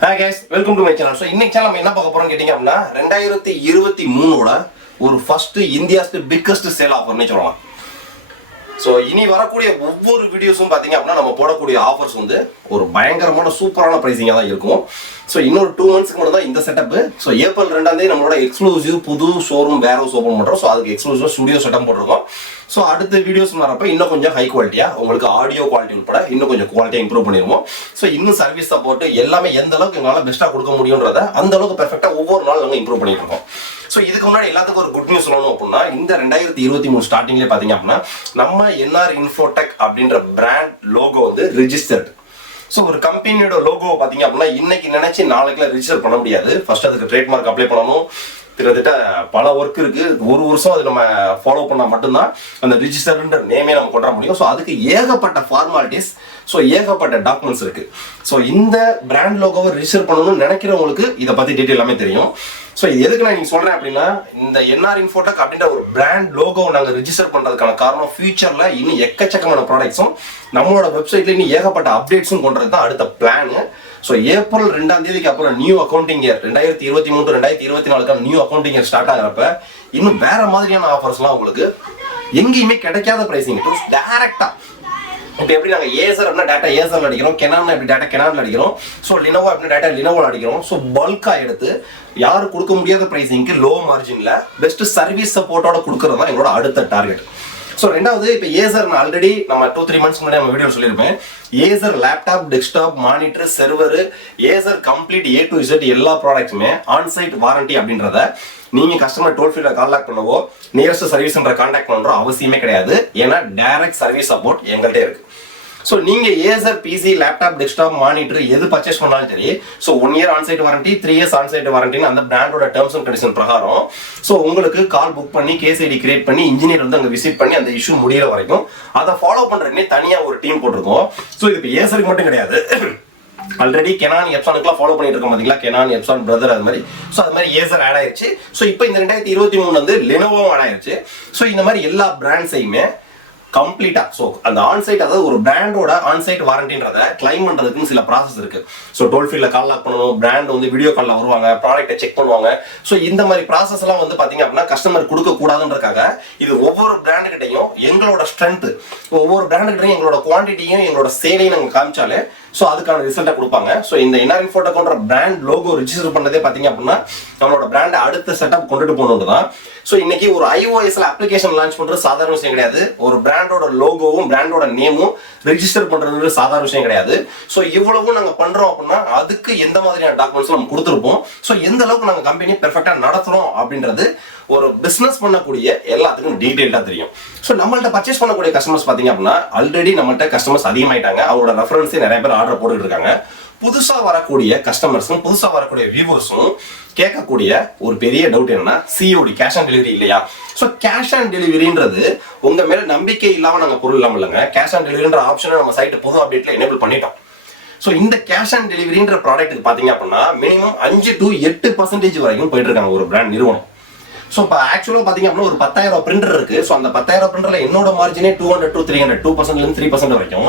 Hi guys, welcome to my channel. So இன்னைக்கு channel நம்ம என்ன பார்க்க போறோம்னு கேட்டிங்க அப்படினா 2023 ஓட ஒரு ஃபர்ஸ்ட் இந்தியாஸ் பிக்கஸ்ட் சேல் ஆஃபர்னே சொல்லலாம். ஸோ இனி வரக்கூடிய ஒவ்வொரு வீடியோஸும் பார்த்தீங்க அப்படின்னா நம்ம போடக்கூடிய ஆஃபர்ஸ் வந்து ஒரு பயங்கரமான சூப்பரான ப்ரைஸிங்காக தான் இருக்கும். ஸோ இன்னொரு 2 monthsக்கு மட்டும் தான் இந்த செட்டப்பு. ஸோ ஏப்ரல் 2 நம்மளோட எக்ஸ்க்ளூசிவ் புது ஷோரூம் வேர் ஹவுஸ் ஓப்பன் பண்ணுறோம். ஸோ அதுக்கு எக்ஸ்க்ளூசிவ் ஸ்டுடியோ செட்டப் போட்டிருக்கோம். ஸோ அடுத்த வீடியோஸ் வரப்போ இன்னும் கொஞ்சம் ஹை குவாலிட்டியாக உங்களுக்கு ஆடியோ குவாலிட்டி உட்பட இன்னும் கொஞ்சம் குவாலிட்டியாக இம்ப்ரூவ் பண்ணிடுவோம். ஸோ இன்னும் சர்வீஸ் சப்போர்ட் எல்லாமே எந்த அளவுக்கு எங்களால் பெஸ்ட்டாக கொடுக்க முடியுன்றத அந்த அளவுக்கு பெர்ஃபெக்டாக ஒவ்வொரு நாள் நாங்கள் இம்ப்ரூவ் பண்ணிட்டு இருக்கோம். ஸோ இதுக்கு முன்னாடி எல்லாத்துக்கும் ஒரு குட் நியூஸ் சொல்லணும் அப்படின்னா இந்த 2023 ஸ்டார்டிங்லேயே பார்த்தீங்க அப்படின்னா நம்ம என்ஆர் இன்ஃபோடெக் அப்படின்ற பிராண்ட் லோகோ வந்து ரிஜிஸ்டர்ட். ஸோ ஒரு கம்பெனியோட லோகோ பார்த்தீங்க அப்படின்னா இன்னைக்கு நினைச்சு நாளைக்குலாம் ரிஜிஸ்டர் பண்ண முடியாது. ஃபர்ஸ்ட் அதுக்கு ட்ரேட்மார்க் அப்ளை பண்ணணும். கிட்டத்தட்ட பல ஒர்க் இருக்கு. ஒரு வருஷம் அது நம்ம ஃபாலோ பண்ணால் மட்டும்தான் அந்த ரிஜிஸ்டர்ன்ற நேமே நம்ம கொண்டு வர முடியும். ஸோ அதுக்கு ஏகப்பட்ட ஃபார்மாலிட்டிஸ், ஸோ ஏகப்பட்ட டாக்குமெண்ட்ஸ் இருக்கு. ஸோ இந்த பிராண்ட் லோகோவை ரிஜிஸ்டர் பண்ணணும்னு நினைக்கிறவங்களுக்கு இதை பத்தி டீட்டெயில் எல்லாமே தெரியும். ஸோ இது எதுக்கு நான் நீங்க சொல்றேன் அப்படின்னா இந்த என்ஆர் இன்ஃபோடெக் அப்படின்ற ஒரு பிராண்ட் லோகோவை நாங்கள் ரிஜிஸ்டர் பண்றதுக்கான காரணம் ஃபியூச்சர்ல இன்னும் எக்கச்சக்கமான ப்ராடக்ட்ஸும் நம்மளோட வெப்சைட்ல இன்னும் ஏகப்பட்ட அப்டேட்ஸும் கொண்டது தான் அடுத்த பிளான். ஸோ ஏப்ரல் 2 அப்புறம் new accounting year 2023 2024 new accounting year start ஆகிறப்ப இன்னும் வேற மாதிரியான ஆஃபர்ஸ்லாம் உங்களுக்கு எங்கேயுமே கிடைக்காத பிரைசிங் டைரக்டா. இப்போ எப்படி நாங்கள் ஏசர் அப்படின்னா டேட்டா ஏசர்ல அடிக்கிறோம், கெனான் எப்படி டேட்டா கெனான்ல அடிக்கிறோம், ஸோ லினோவா அப்படின்னா டேட்டா லினோவால அடிக்கிறோம். ஸோ பல்காக எடுத்து யாரும் கொடுக்க முடியாத பிரைசிங்க்கு லோ மார்ஜின்ல பெஸ்ட் சர்வீஸ் சப்போர்ட்டோட கொடுக்கறது தான் எங்களோட அடுத்த டார்கெட். ஸோ ரெண்டாவது இப்போ ஏசர் ஆல்ரெடி நம்ம 2-3 months முன்னாடி நம்ம வீடியோ சொல்லியிருப்பேன். Acer laptop, desktop, monitor, server, Acer complete A to Z எல்லா ப்ராடக்ட்ஸுமே ஆன்சைட் வாரண்டி அப்படின்றத நீங்க கஸ்டமர் டோல் ஃப்ரீல கான்டாக்ட் பண்ணவோ நியரஸ்ட் சர்வீஸ் கான்டாக்ட் பண்ற அவசியமே கிடையாது. ஏன்னா டைரக்ட் சர்வீஸ் சப்போர்ட் எங்கள்கிட்ட இருக்கு. ஸோ நீங்க Acer PC, laptop, desktop, monitor எது பர்ச்சேஸ் பண்ணாலும் சரி, so 1 year onsite warranty, 3 years onsite வாரண்டின்னு அந்த பிராண்டோட டேர்ம்ஸ் அண்ட் கண்டிஷன் பிரகாரம் ஸோ உங்களுக்கு கால் புக் பண்ணி கேஸ் ஐடி கிரியேட் பண்ணி இன்ஜினியர் வந்து அங்கே விசிட் பண்ணி அந்த இஷ்யூ முடிகிற வரைக்கும் அதை ஃபாலோ பண்றதுனே தனியா ஒரு டீம் போட்டிருக்கோம். ஸோ இது இப்போ ஏசருக்கு மட்டும் கிடையாது. ஆல்ரெடி கெனான் எப்சானுக்குலாம் ஃபாலோ பண்ணிட்டு இருக்கோம் பாத்தீங்களா, கெனான் எப்சான் பிரதர் அது மாதிரி. ஸோ அது மாதிரி ஏசர் ஆட் ஆயிருச்சு. ஸோ இப்போ இந்த 2023 வந்து லெனோவோவும் ஆட் ஆயிருச்சு. ஸோ இந்த மாதிரி எல்லா பிராண்ட்ஸையுமே கம்ப்ளீட்டா ஸோ அந்த ஆன்சைட், அதாவது ஒரு பிராண்டோட ஆன்சைட் வாரண்டின்றத கிளைம் பண்றதுக்கு சில ப்ராசஸ் இருக்கு. ஸோ டோல் ஃப்ரீல கால் லாக் பண்ணணும், பிராண்ட் வந்து வீடியோ காலில் வருவாங்க, ப்ராடக்ட்டை செக் பண்ணுவாங்க. ஸோ இந்த மாதிரி ப்ராசஸ் எல்லாம் வந்து பாத்தீங்க அப்படின்னா கஸ்டமர் கொடுக்க கூடாதுன்றக்காக இது ஒவ்வொரு பிராண்டு கிட்டையும் எங்களோட ஸ்ட்ரென்த், ஒவ்வொரு பிராண்டு கிட்டையும் எங்களோட குவான்டிட்டியும் எங்களோட சேலையும் நாங்கள் காமிச்சாலே ஸோ அதுக்கான ரிசல்ட்டை கொடுப்பாங்க. ஸோ இந்த என்ஆர் இன்ஃபோடெக்ன்ற பிராண்ட் லோகோ ரிஜிஸ்டர் பண்ணதே பார்த்தீங்க அப்படின்னா நம்மளோட பிராண்டை அடுத்த செட்டப் கொண்டுட்டு போகணுன்னு தான். ஸோ இன்னைக்கு ஒரு iOSல அப்ளிகேஷன் லான்ச் பண்றது சாதாரண விஷயம் கிடையாது. ஒரு பிராண்டோட லோகோவும் பிராண்டோட நேமும் ரிஜிஸ்டர் பண்றது சாதாரண விஷயம் கிடையாது. ஸோ இவ்வளவும் நாங்கள் பண்றோம் அப்படின்னா அதுக்கு எந்த மாதிரியான டாக்குமெண்ட்ஸ் நம்ம கொடுத்துருப்போம், ஸோ எந்த அளவுக்கு நாங்கள் கம்பெனி பெர்ஃபெக்டா நடத்துறோம் அப்படின்றது ஒரு பிசினஸ் பண்ணக்கூடிய எல்லாத்துக்கும் டீடைல்டா தெரியும். ஸோ நம்மள்ட்ட பர்ச்சேஸ் பண்ணக்கூடிய கஸ்டமர்ஸ் பார்த்தீங்க அப்படின்னா ஆல்ரெடி நம்மள்ட்ட கஸ்டமர்ஸ் அதிகமாயிட்டாங்க. அவங்களோட ரெஃபரன்ஸே நிறைய பேர் ஆர்டர் போட்டுட்டு இருக்காங்க. புதுசா வரக்கூடிய கஸ்டமர்ஸும் புதுசா வரக்கூடிய வியூவர்ஸும் கேட்கக்கூடிய ஒரு பெரிய டவுட் என்னன்னா சிஓடி, கேஷ் ஆன் டெலிவரி இல்லையா. ஸோ கேஷ் ஆன் டெலிவரின்றது உங்க மேல நம்பிக்கை இல்லாம நாங்க பொருள் இல்லாம இல்லைங்க. கேஷ் ஆன் டெலிவரின்ற ஆப்ஷனை நம்ம சைட் புது அப்டேட்ல எனேபிள் பண்ணிட்டோம். ஸோ இந்த கேஷ் ஆன் டெலிவரின்ற ப்ராடக்ட்டுக்கு பாத்தீங்க அப்படின்னா மினிமம் 5 to 8% வரைக்கும் போயிட்டு இருக்காங்க ஒரு பிராண்ட் நிறுவனம். ஸோ இப்போ ஆக்சுவலாக பார்த்தீங்க அப்படின்னா ஒரு 10,000 பிரிண்டர் இருக்கு. ஸோ அந்த 10,000 பிரிண்டர்ல என்னோட மார்ஜினே 200 to 300 2%லேருந்து 3% வரைக்கும்.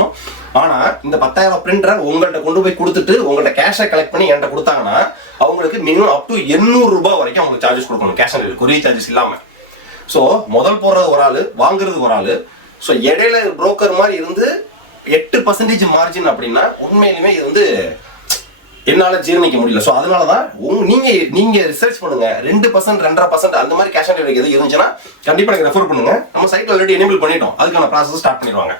ஆனால் இந்த 10,000 பிரிண்டரை உங்கள்கிட்ட கொண்டு போய் கொடுத்துட்டு உங்கள்கிட்ட கேஷை கலெக்ட் பண்ணி என்கிட்ட கொடுத்தாங்கன்னா அவங்களுக்கு மினிமம் அப் டு 800 ரூபாய் வரைக்கும் அவங்களுக்கு சார்ஜஸ் கொடுக்கணும், cash on delivery courier charges இல்லாமல். ஸோ முதல் போடுறது ஒரு ஆள், வாங்குறது ஒரு ஆள். ஸோ இடையில புரோக்கர் மாதிரி இருந்து 8% மார்ஜின் அப்படின்னா உண்மையிலுமே இது வந்து என்னால ஜீரணிக்க முடியல. ஸோ அதனாலதான் நீங்க ரிசர்ச் பண்ணுங்க. 2% 2.5% அந்த மாதிரி கேஷ் ஆன் டெலிவரி எது இருந்துச்சுன்னா கண்டிப்பா எனக்கு ரெஃபர் பண்ணுங்க. நம்ம சைட்ல ஆல்ரெடி எனேபிள் பண்ணிட்டோம், அதுக்கான ப்ராசஸ் ஸ்டார்ட் பண்ணிடுவாங்க.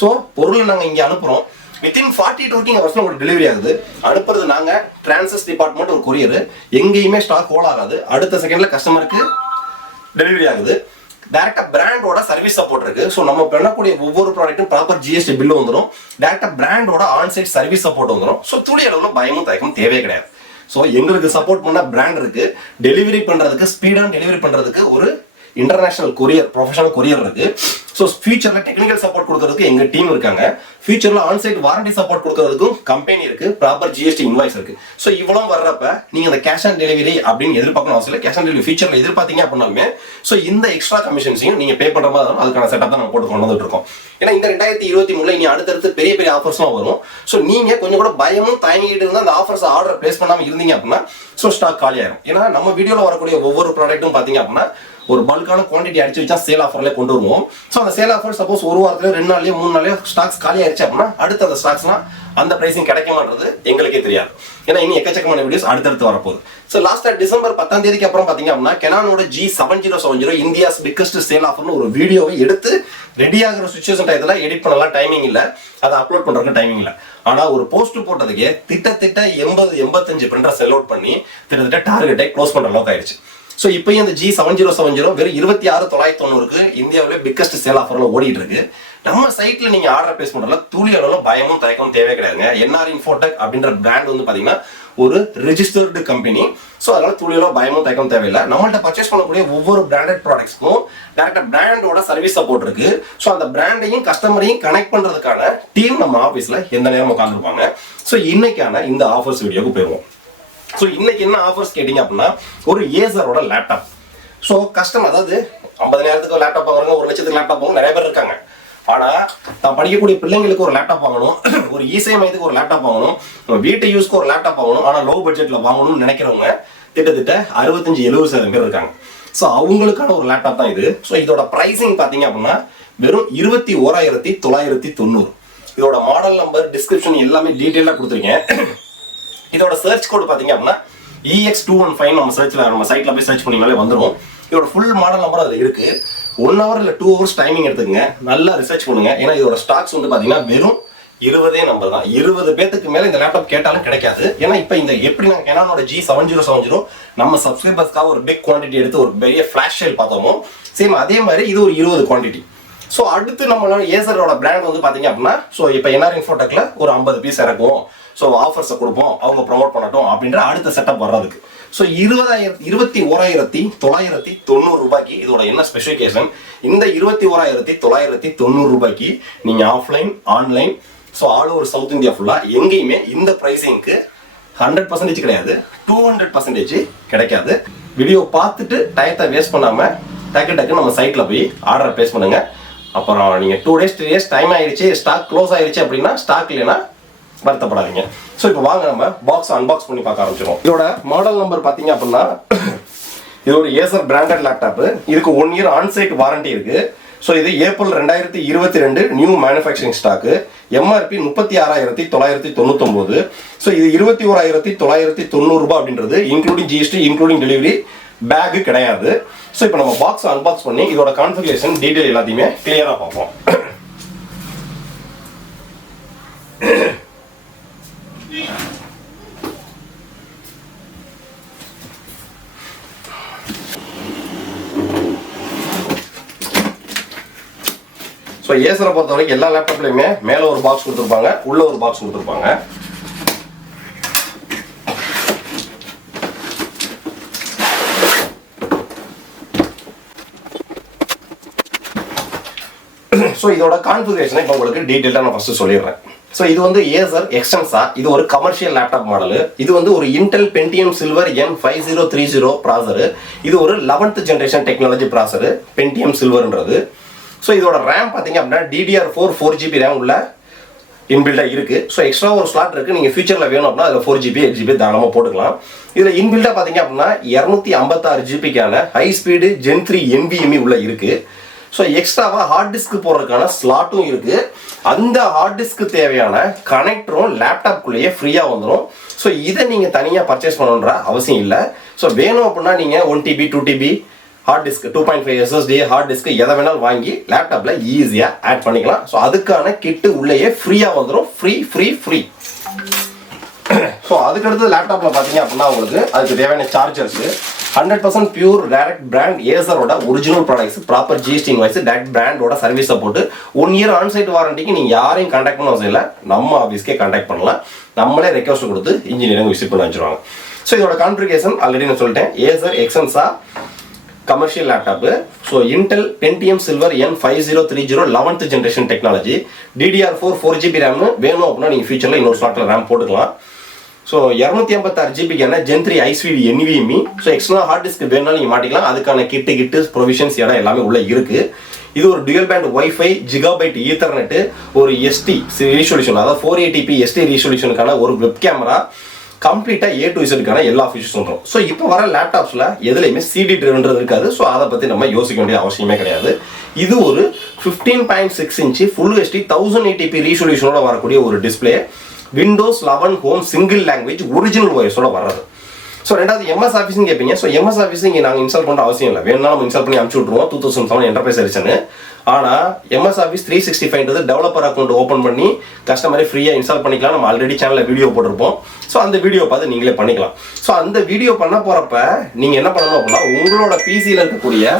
ஸோ பொருள் நாங்க இங்க அனுப்புறோம், வித்தின் 40 to 50 hours உங்களுக்கு டெலிவரி ஆகுது. அனுப்புறது நாங்க, டிரான்சிட் டிபார்ட்மெண்ட் ஒரு கொரியர், எங்கேயுமே ஸ்டாக் ஹோல் ஆகாது. அடுத்த செகண்ட்ல கஸ்டமருக்கு டெலிவரி ஆகுது. டைரக்டா பிராண்டோட சர்வீஸ் சப்போர்ட் இருக்கு. ஸோ நம்ம பண்ணக்கூடிய ஒவ்வொரு ப்ராடக்ட்டும் ப்ராப்பர் ஜிஎஸ்டி பில்லு வந்துடும். டைரக்டா பிராண்டோட ஆன்சைட் சர்வீஸ் சப்போர்ட் வந்துடும். ஸோ துளி அளவுல பயமும் தயக்கமும் தேவையே கிடையாது. ஸோ எங்களுக்கு சப்போர்ட் பண்ண பிராண்ட் இருக்கு. டெலிவரி பண்றதுக்கு, ஸ்பீடான டெலிவரி பண்றதுக்கு ஒரு இன்டர்நேஷனல் கொரியர் ப்ரொஃபஷனல் கொரியர் இருக்கு. ஸோ ஃபியூச்சர்ல டெக்னிக்கல் சப்போர்ட் கொடுக்கறதுக்கு எங்க டீம் இருக்காங்க. ஃபியூச்சர்ல ஆன்சைட் வாரண்டி சப்போர்ட் கொடுக்கறதுக்கும் கம்பெனி இருக்கு. ப்ராப்பர் ஜிஎஸ்டி இன்வாய்ஸ் இருக்கு. ஸோ இவ்வளவு வர்றப்ப நீங்க அந்த கேஷ் ஆன் டெலிவரி அப்படின்னு எதிர்பார்க்கணும் அவசியம் இல்லை. கேஷ் ஆன் டெலிவரி ஃபியூச்சர்ல எதிர்பார்த்தீங்க அப்படின்னாலுமே ஸோ இந்த எக்ஸ்ட்ரா கமிஷன்ஸையும் நீங்க பே பண்ற மாதிரி அதுக்கான செட்டப் தான் நம்ம போட்டு கொண்டு வந்துட்டு இருக்கோம். ஏன்னா இந்த 2023 இனி அடுத்தடுத்து பெரிய பெரிய ஆஃபர்ஸ்லாம் வரும். ஸோ நீங்க கொஞ்சம் கூட பயமும் தயங்கிட்டு இருந்தா அந்த ஆஃபர்ஸ் ஆர்டர் பிளேஸ் பண்ணாம இருந்தீங்க அப்படின்னா ஸோ ஸ்டாக் காலி ஆயிரும். ஏன்னா நம்ம வீடியோல வரக்கூடிய ஒவ்வொரு ப்ராடக்ட்டும் பாத்தீங்க அப்படின்னா ஒரு பல்கான குவான்டிட்டி அடிச்சு வச்சா சேல் ஆஃபர்ல கொண்டு வருவோம். ஸோ அந்த சேல் ஆஃபர் சப்போஸ் ஒரு வாரத்துல 2 நாள்லயோ 3 நாள்லயோ ஸ்டாக்ஸ் காலி ஆயிடுச்சு அப்படின்னா அடுத்த அந்த ஸ்டாக்ஸ்லாம் அந்த பிரைசிங் கிடைக்குமான்றது எங்களுக்கே தெரியாது. ஏன்னா இன்னும் எக்கச்சக்கமான வீடியோஸ் அடுத்தடுத்து வரப்போகுது. ஸோ லாஸ்டா டிசம்பர் 10ஆம் தேதிக்கு அப்புறம் பாத்தீங்க அப்படின்னா கெனானோட G7070 இந்தியாஸ் பிக்கஸ்ட் சேல் ஆஃபர்னு ஒரு வீடியோவை எடுத்து ரெடி ஆகிற சுச்சுவேஷன் டயத்துல எடிட் பண்ணலாம் டைமிங் இல்ல, அதை அப்லோட் பண்றதுக்கு டைமிங் இல்ல. ஆனா ஒரு போஸ்ட் போட்டதுக்கே திட்டத்திட்ட 80-85 பிரிண்டர் செல் அவுட் பண்ணி கிட்டத்தட்ட டார்கெட்டை க்ளோஸ் பண்ற அளவுக்கு ஆயிடுச்சு. ஸோ இப்போ இந்த G7070 வெறும் 26,990க்கு இந்தியாவிலே பிக்கஸ்ட் சேல் ஆஃபர்ல ஓடிட்டு இருக்கு. நம்ம சைட்ல நீங்க ஆர்டர் பிளேஸ் பண்றதுல துளி அளவுல பயமும் தயக்கமும் தேவை கிடையாதுங்க. NR இன்ஃபோடெக் அப்படின்ற பிராண்ட் வந்து பாத்தீங்கன்னா ஒரு ரெஜிஸ்டர்டு கம்பெனி. ஸோ அதனால துளி அளவு பயமும் தயக்கமும் தேவையில்லை. நம்மள்ட்ட பர்ச்சேஸ் பண்ணக்கூடிய ஒவ்வொரு பிராண்டட் ப்ராடக்ட்ஸ்க்கும் டேரக்டா பிராண்டோட சர்வீஸ் சப்போர்ட் இருக்கு. ஸோ அந்த பிராண்டையும் கஸ்டமரையும் கனெக்ட் பண்றதுக்கான டீம் நம்ம ஆஃபீஸ்ல எந்த நேரம் உட்காந்துருப்பாங்க. ஸோ இன்னைக்கான இந்த ஆஃபர்ஸ் வீடியோக்கு போயிடுவோம். ஸோ இன்னைக்கு என்ன ஆஃபர்ஸ் கேட்டீங்க அப்படின்னா ஒரு ஏசரோட லேப்டாப். ஸோ கஸ்டமர் அதாவது 50,000க்கு லேப்டாப் வாங்குறாங்க, 1 லட்சத்துக்கு லேப்டாப் வாங்க நிறைய பேர் இருக்காங்க. ஆனா நான் படிக்கக்கூடிய பிள்ளைங்களுக்கு ஒரு லேப்டாப் வாங்கணும், ஒரு இசை மையத்துக்கு ஒரு லேப்டாப் வாங்கணும், வீட்டு யூஸ்க்கு ஒரு லேப்டாப் வாங்கணும், ஆனா லோ பட்ஜெட்ல வாங்கணும்னு நினைக்கிறவங்க கிட்டத்தட்ட 65-70% பேர் இருக்காங்க. ஸோ அவங்களுக்கான ஒரு லேப்டாப் தான் இது. ஸோ இதோட பிரைசிங் பாத்தீங்க அப்படின்னா வெறும் 21,990. இதோட மாடல் நம்பர் டிஸ்கிரிப்ஷன் எல்லாமே டீடைலா கொடுத்துருக்கேன். இதோட சர்ச் கோட் பாத்தீங்க அப்படின்னா EX215 நம்ம சைட்ல போய் சர்ச் பண்ணீங்கனாலே வந்துடும். இதோட ஃபுல் மாடல் நம்பர் அதுல இருக்கு. 1 hour இல்ல 2 hours டைமிங் எடுத்துக்கங்க, நல்லா ரிசர்ச் பண்ணுங்க. ஏன்னா இதோட ஸ்டாக்ஸ் வந்து பாத்தீங்கன்னா வெறும் 20 நம்பர் தான். 20 பேத்துக்கு மேல இந்த லேப்டாப் கேட்டாலும் கிடைக்காது. ஏன்னா இப்ப இந்த எப்படி நாங்க கெனானோட G7070 நம்ம சப்ஸ்கிரைபர்ஸ்க்காக ஒரு பிக் குவான்டிட்டி எடுத்து ஒரு பெரிய ஃபிளாஷ் சேல் பார்த்தோமோ சேம் அதே மாதிரி இது ஒரு 20 குவான்டிட்டி. ஸோ அடுத்து நம்மளோட ஏசரோட பிராண்ட் வந்து பாத்தீங்க அப்படின்னா ஸோ இப்போ NR இன்ஃபோடெக்ல ஒரு 50 பீஸ் இறக்கும். ஸோ ஆஃபர்ஸை கொடுப்போம், அவங்க ப்ரொமோட் பண்ணட்டும் அப்படின்ற அடுத்த செட்டப் வர்றதுக்கு. ஸோ 21,990 ரூபாய்க்கு இதோட என்ன ஸ்பெசிஃபிகேஷன், இந்த 21,990 ரூபாய்க்கு நீங்க offline online so all over south India ஃபுல்லா எங்கேயுமே இந்த பிரைசிங்க்கு 100% கிடையாது, 200% கிடைக்காது. வீடியோ பார்த்துட்டு டயத்தை வேஸ்ட் பண்ணாம டக்கு நம்ம சைட்ல போய் ஆர்டர் பிளேஸ் பண்ணுங்க. அப்புறம் நீங்க 2 days 3 days டைம் ஆயிடுச்சு, ஸ்டாக் க்ளோஸ் ஆயிடுச்சு அப்படின்னா ஸ்டாக் இல்லைன்னா வருத்தப்படாதீங்க. ஸோ இப்போ வாங்க நம்ம பாக்ஸ் அன்பாக்ஸ் பண்ணி பார்க்க ஆரம்பிச்சிடும். இதோட மாடல் நம்பர் பார்த்தீங்க அப்படின்னா இது ஒரு ஏசர் பிராண்டட் லேப்டாப். இதுக்கு 1 year ஆன்சைட் வாரண்டி இருக்கு. ஸோ இது April 2022 new manufacturing stock. MRP 36,999. So இது 21,990 ரூபாய் அப்படின்றது including GST including delivery, bag கிடையாது. ஸோ இப்போ நம்ம பாக்ஸ் அன்பாக்ஸ் பண்ணி இதோட கான்ஃபிகரேஷன் டீடைல் எல்லாத்தையுமே கிளியரா பார்ப்போம். ஸோ ஏசரை பொறுத்த வரைக்கும் எல்லா லேப்டாப்லையுமே மேலே ஒரு பாக்ஸ் கொடுத்துருப்பாங்க, உள்ள ஒரு பாக்ஸ் கொடுத்துருப்பாங்க. ஸோ இதோட கான்ஃபிகரேஷனை இப்போ உங்களுக்கு டீட்டெயிலாக நான் ஃபர்ஸ்ட் சொல்லிடுறேன். ஸோ இது வந்து ஏசர் எக்ஸ்டென்ஸா, இது ஒரு கமர்ஷியல் லேப்டாப் மாடல். இது வந்து ஒரு இன்டெல் பென்டியம் சில்வர் M5030 ப்ராசர். இது ஒரு 11th ஜென்ரேஷன் டெக்னாலஜி ப்ராசர் பென்டியம் சில்வர்ன்றது. ஸோ இதோட ரேம் பார்த்தீங்க அப்படின்னா DDR4 4GB ரேம் உள்ள இன்பில்டாக இருக்கு. ஸோ எக்ஸ்ட்ரா ஒரு ஸ்லாட் இருக்கு. நீங்கள் ஃபியூச்சரில் வேணும் அப்படின்னா அதில் 4GB 8GB தாராளமாக போட்டுக்கலாம். இதில் இன்பில்டாக பார்த்தீங்க அப்படின்னா 256GBக்கான ஹை ஸ்பீடு Gen 3 NVMe உள்ள இருக்கு. ஸோ எக்ஸ்ட்ராவா ஹார்ட் டிஸ்க் போடுறதுக்கான ஸ்லாட்டும் இருக்கு. அந்த ஹார்ட் டிஸ்க்கு தேவையான கனெக்டரும் லேப்டாப்குள்ளேயே ஃப்ரீயாக வந்துடும். ஸோ இதை நீங்கள் தனியாக பர்ச்சேஸ் பண்ணணுன்ற அவசியம் இல்லை. ஸோ வேணும் அப்படின்னா நீங்கள் 1TB 2TB hard disk 2.5 SSD hard disk எதை வேணாலும் வாங்கி லேப்டாப்ல ஈஸியாக ஆட் பண்ணிக்கலாம். ஸோ அதுக்கான கிட்டு உள்ளேயே ஃப்ரீயாக வந்துடும். ஃப்ரீ. ஸோ அதுக்கடுத்து லேப்டாப்ல பார்த்தீங்க அப்படின்னா உங்களுக்கு அதுக்கு தேவையான சார்ஜர்ஸ் 100% பியூர் டைரக்ட் பிராண்ட் ஏசரோட original products, proper GST invoice, direct பிராண்டோட சர்வீஸ் சப்போர்ட், 1 year ஆன்சைட் வாரண்டிக்கு நீங்க யாரையும் கான்டாக்ட் பண்ண அவசியம் இல்லை, நம்ம ஆஃபீஸ்க்கே கான்டாக்ட் பண்ணலாம். நம்மளே ரெக்வஸ்ட் கொடுத்து இன்ஜினியரிங் விசிட் பண்ண வச்சிருவாங்க. ஸோ இதோட கான்ஃபிகரேஷன் ஆல்ரெடி நான் சொல்லிட்டேன். Acer Extensa commercial laptop. So Intel Pentium silver N5030 11th generation technology. DDR4 4GB RAM வேணும் அப்படின்னா நீங்கள் ஃபியூச்சரில் இன்னொரு ஸ்லாட்டில் ரேம் போட்டுக்கலாம். ஸோ 256GB Gen 3 ஐஸ்விடி NVMe. So extra hard disk வேணும்னா நீங்கள் மாட்டிக்கலாம். அதுக்கான கிட்டு ப்ரொவிஷன்ஸ் இடம் எல்லாமே உள்ள இருக்குது. இது ஒரு dual band wifi, gigabyte ethernet, ஒரு ST ரீசொல்யூஷன், அதாவது 480p ST ரீசொல்யூஷனுக்கான ஒரு வெப் கேமரா, கம்ப்ளீட்டாக A to Zக்கான எல்லா ஃபீச்சர்ஸும் வந்துடும். ஸோ இப்போ வர லேப்டாப்ஸில் எதுலையுமே CD ட்ரைவ்ன்றது இருக்காது. ஸோ அதை பற்றி நம்ம யோசிக்க வேண்டிய அவசியமே கிடையாது. இது ஒரு 15.6 இன்ச் ஃபுல் HD 1080p ரீசொல்யூஷனோட வரக்கூடிய ஒரு display. Windows 11 home single language original வாய்ஸோட வர்றது. ஸோ ரெண்டாவது MS ஆஃபீஸ்ன்னு கேட்பீங்க. ஸோ MS ஆஃபீஸ் இங்கே நாங்கள் இன்ஸ்டால் பண்ணுற அவசியம் இல்லை. வேணும்னா நம்ம இன்ஸ்டால் பண்ணி அனுப்பிச்சு விட்ருவோம் 2007 என்டர்பிரைஸ் எடிஷன். ஆனால் MS office 365 developer account open பண்ணி கஸ்டமரை ஃப்ரீயாக இன்ஸ்டால் பண்ணிக்கலாம். நம்ம ஆல்ரெடி சேனலில் வீடியோ போட்டிருப்போம். ஸோ அந்த வீடியோ பார்த்து நீங்களே பண்ணிக்கலாம். ஸோ அந்த வீடியோ பண்ண போகிறப்ப நீங்கள் என்ன பண்ணணும் அப்படின்னா உங்களோட பிசியில் இருக்கக்கூடிய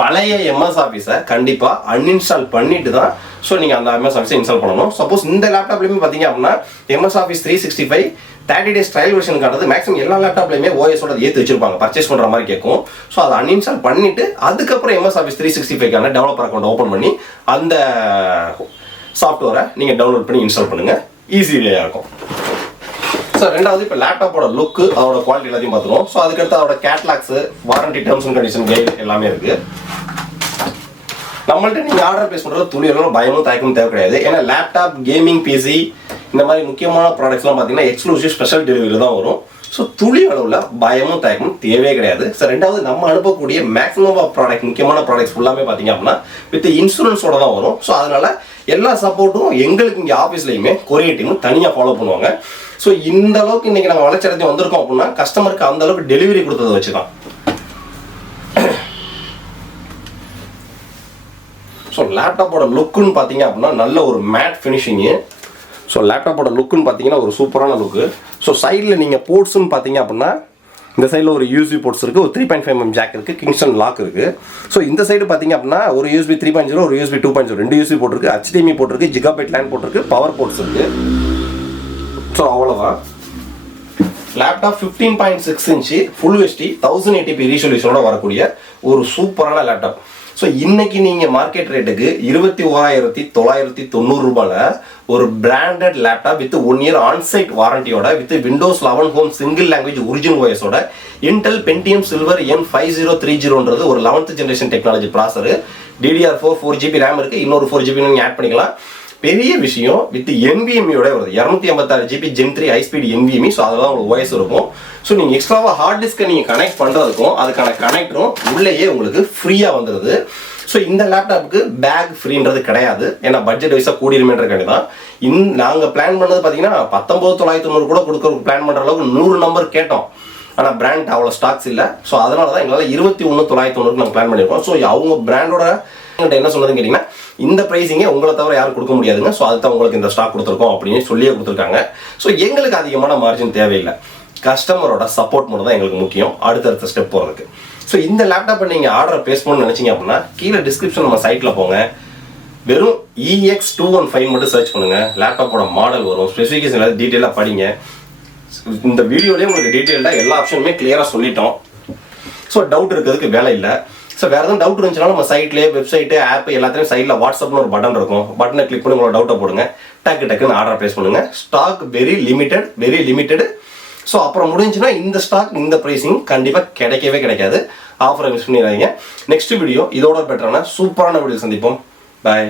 பழைய MS ஆஃபீஸை கண்டிப்பாக அன்இன்ஸ்டால் பண்ணிட்டு தான் ஸோ நீங்கள் அந்த MS ஆஃபீஸை இன்ஸ்டால் பண்ணணும். சப்போஸ் இந்த லேப்டாப்லையுமே பார்த்தீங்க அப்படின்னா MS office 365 30 days trial version காட்டுறது மேக்ஸிமம் எல்லா லேப்டாப்லையுமே ஓஎஸோட ஏற்றி வச்சிருப்பாங்க, பர்ச்சேஸ் பண்ணுற மாதிரி கேட்கும். ஸோ அதை அன்இன்ஸ்டால் பண்ணிட்டு அதுக்கப்புறம் MS ஆஃபீஸ் 365க்கான டெவலப்பர் அக்கௌண்ட் ஓப்பன் பண்ணி அந்த சாஃப்ட்வேரை நீங்கள் டவுன்லோட் பண்ணி இன்ஸ்டால் பண்ணுங்கள். ஈஸியாக இருக்கும். ஸோ ரெண்டாவது இப்போ லேப்டாப்போட லுக்கு, அதோட குவாலிட்டி எல்லாத்தையும் பார்த்துருவோம். ஸோ அதுக்கடுத்து அதோட catalogues, warranty, terms and condition guide எல்லாமே இருக்குது. நம்மள்ட்ட நீங்கள் ஆர்டர் பிளேஸ் பண்ணுறது துளி எல்லாம் பயமும் தயக்கமும் தேவை கிடையாது. ஏன்னா லேப்டாப், கேமிங் பிசி இந்த மாதிரி முக்கியமான ப்ராடக்ட்ஸ்லாம் பார்த்தீங்கன்னா எக்ஸ்க்ளூசிவ் ஸ்பெஷல் டெலிவரி தான் வரும். ஸோ துளி அளவில் பயமும் தயக்கமும் தேவையே கிடையாது. ஸோ ரெண்டாவது நம்ம அனுப்பக்கூடிய மேக்ஸிமம் ஆஃப் ப்ராடக்ட், முக்கியமான ப்ராடக்ட்ஸ் ஃபுல்லாமே பார்த்தீங்க அப்படின்னா வித் இன்சூரன்ஸோட தான் வரும். ஸோ அதனால எல்லா சப்போர்ட்டும் எங்களுக்கு இங்கே ஆஃபீஸ்லையுமே கொரியர் டீமும் தனியாக ஃபாலோ பண்ணுவாங்க. ஸோ இந்த அளவுக்கு இன்னைக்கு நாங்கள் வளர்ச்சி வந்திருக்கோம் அப்படின்னா கஸ்டமருக்கு அந்த அளவுக்கு டெலிவரி கொடுத்ததை வச்சுதான். ஸோ லேப்டாப்போட லுக்குன்னு பார்த்தீங்க அப்படின்னா நல்ல ஒரு மேட் ஃபினிஷிங்கு. ஸோ லேப்டாப்போட லுக்குன்னு பார்த்தீங்கன்னா ஒரு சூப்பரான லுக்கு. ஸோ சைடில் நீங்கள் போர்ட்ஸ்ன்னு பார்த்தீங்க அப்படின்னா இந்த சைடில் ஒரு USB போர்ட்ஸ் இருக்குது, ஒரு 3.5mm ஜாக் இருக்குது, கிங்ஸ்டன் லாக் இருக்குது. ஸோ இந்த சைடு பார்த்தீங்க அப்படின்னா ஒரு USB 3.0, ஒரு USB 2.0 2 USB போட்டிருக்கு, HDMI போட்டிருக்கு, ஜிகாபைட் லைன் போட்டிருக்கு, பவர் போர்ட்ஸ் இருக்குது. ஸோ அவ்வளோதான். Laptop 15.6 inch full HD 1080p ரீசொல்யூஷனோட வரக்கூடிய ஒரு சூப்பரான லேப்டாப். ஸோ இன்னைக்கு நீங்கள் மார்க்கெட் ரேட்டுக்கு 21,990 ரூபாயில் ஒரு branded laptop with 1 year onsite வாரண்டியோட with Windows 11 home single language original வாய்ஸோட இன்டெல் பென்டிஎம் சில்வர் N5030ன்றது ஒரு 11th ஜென்ரேஷன் டெக்னாலஜி ப்ராசர். DDR4 4GB ரேம் இருக்குது, இன்னொரு 4GB நீங்கள் ஆட் பண்ணிக்கலாம். பெரிய விஷயம் வித் NVMeயோட வருது, 256GB Gen 3 high speed NVMe. So அதெல்லாம் உங்களுக்கு வாய்ஸ் இருக்கும். ஸோ நீங்கள் எக்ஸ்ட்ராவாக ஹார்ட் டிஸ்க்கை நீங்கள் கனெக்ட் பண்ணுறதுக்கும் அதுக்கான கனெக்டரும் உள்ளேயே உங்களுக்கு ஃப்ரீயாக வந்துடுது. ஸோ இந்த லேப்டாப்புக்கு பேக் ஃப்ரீன்றது கிடையாது. ஏன்னா பட்ஜெட் வைஸாக கூடிருமேன்றக்காண்டி தான் நாங்கள் பிளான் பண்ணது பார்த்தீங்கன்னா 19,990 கூட கொடுக்க பிளான் பண்ணுற அளவுக்கு 100 நம்பர் கேட்டோம். ஆனால் பிராண்ட் அவ்வளோ ஸ்டாக்ஸ் இல்லை. ஸோ அதனால தான் எங்களால் 21,990 நாங்கள் பிளான் பண்ணியிருக்கோம். ஸோ அவங்க பிராண்டோட என்ன சொன்னதுன்னு கேட்டிங்கன்னா இந்த ப்ரைஸிங்கே உங்களை தவிர யாரும் கொடுக்க முடியாதுங்க. ஸோ அதுதான் உங்களுக்கு இந்த ஸ்டாக் கொடுத்துருக்கோம் அப்படின்னு சொல்லியே கொடுத்துருக்காங்க. ஸோ எங்களுக்கு அதிகமான மார்ஜின் தேவையில்லை, கஸ்டமரோட சப்போர்ட் மட்டும் தான் எங்களுக்கு முக்கியம் அடுத்தடுத்த ஸ்டெப் போகிறதுக்கு. ஸோ இந்த லேப்டாப்பை நீங்கள் ஆர்டர் பேஸ் பண்ணணும்னு நினச்சிங்க அப்படின்னா கீழே டிஸ்கிரிப்ஷன் நம்ம சைட்டில் போங்க, வெறும் EX215 மட்டும் சர்ச் பண்ணுங்கள். லேப்டாப்போட மாடல் வரும், ஸ்பெசிஃபிகேஷன் எல்லாத்தையும் டீட்டெயிலாக படிங்க. இந்த வீடியோலேயே உங்களுக்கு டீட்டெயில்டாக எல்லா ஆப்ஷனுமே கிளியராக சொல்லிட்டோம். ஸோ டவுட் இருக்கிறதுக்கு வேலை இல்லை. ஸோ வேறு எதுவும் டவுட் இருந்துச்சுன்னா நம்ம சைட்லேயே வெப்சைட்டு ஆப் எல்லாத்தையும் சைடில் வாட்ஸ்அப்னு ஒரு பட்டன் இருக்கும், பட்டனை கிளிக் பண்ணி உங்களோட டவுட்டை போடுங்க, டக்குன்னு ஆர்டர் ப்ளேஸ் பண்ணுங்கள். Stock very limited. ஸோ அப்புறம் முடிஞ்சுன்னா இந்த ஸ்டாக் இந்த ப்ரைஸிங் கண்டிப்பாக கிடைக்கவே கிடைக்காது. ஆஃபரை மிஸ் பண்ணிடுறாங்க. நெக்ஸ்ட் வீடியோ இதோட பெட்டரான சூப்பரான வீடியோ சந்திப்போம். பாய்.